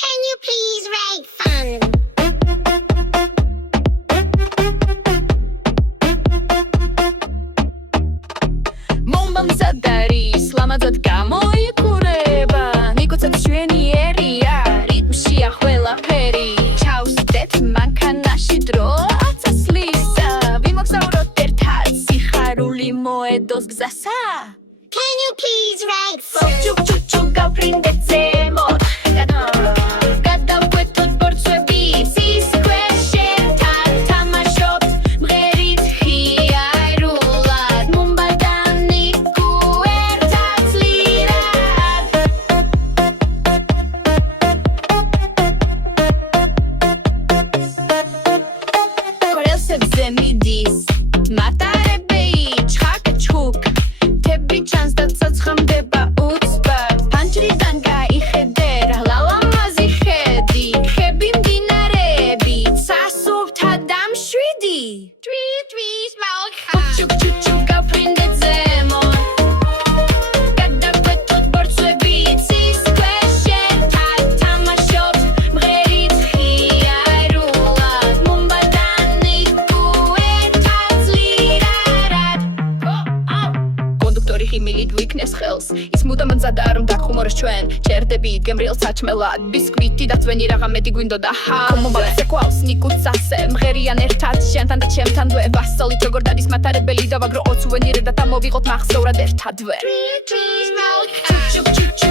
Can you please write fun? მომბამზად არის ლამაზად გამოიყურება მიგოცეთ შვენიერია რიტმშია ყველაფერი ჩავსდეთ მანქანაში დრო აცასლისა ვიმოგზაუროთ ერთად სიხარული მოედოს გზასა Can you please write fun? ჩუჩუჩუ გავფრინდეთ ზემოთ გადავკვეთოთ ბორცვები სისქვეს შენთან თამაშობთ მღერით ხიაირულად მომბადანი ერთად ლირად კორელსებზე მიდის მატარები ჩხაკ-ჩხუკ თები ჩანს და ცოცხლდება უცბა პანჯრიდან გაიხედე რა ლალამაზი ხედი ხები მდინარეები სასუფთა დამშვიდი Tweet, small car. ჩუჩუჩუ გავფრინდეთ ზემოთ გადავკვეთოთ ბორცვები სისქვეს შენთან თამაშობთ მღერით ხიაირულად მომბადანი ერთად ლირად კონდუქტორი ხიმილით ვიქნეს ხელს ის მუდამ მზადაა რომ დახუმოროს ჩვენ ჩერდებით გემრიელ საჭმელად ბისკვიტი და ძვენი რაღა მეტი გვინდოდა ხომობალზე ყავს ნიკუც ასე მღერიან ერთად შენთან და ჩემთან დვე ვასალით როგორ დადის მატარებელი და ვაგრო ოცუენირე და დამოვიღოთ მახსოვრად ერთადვე Tweet, small car. ჩუჩუჩუ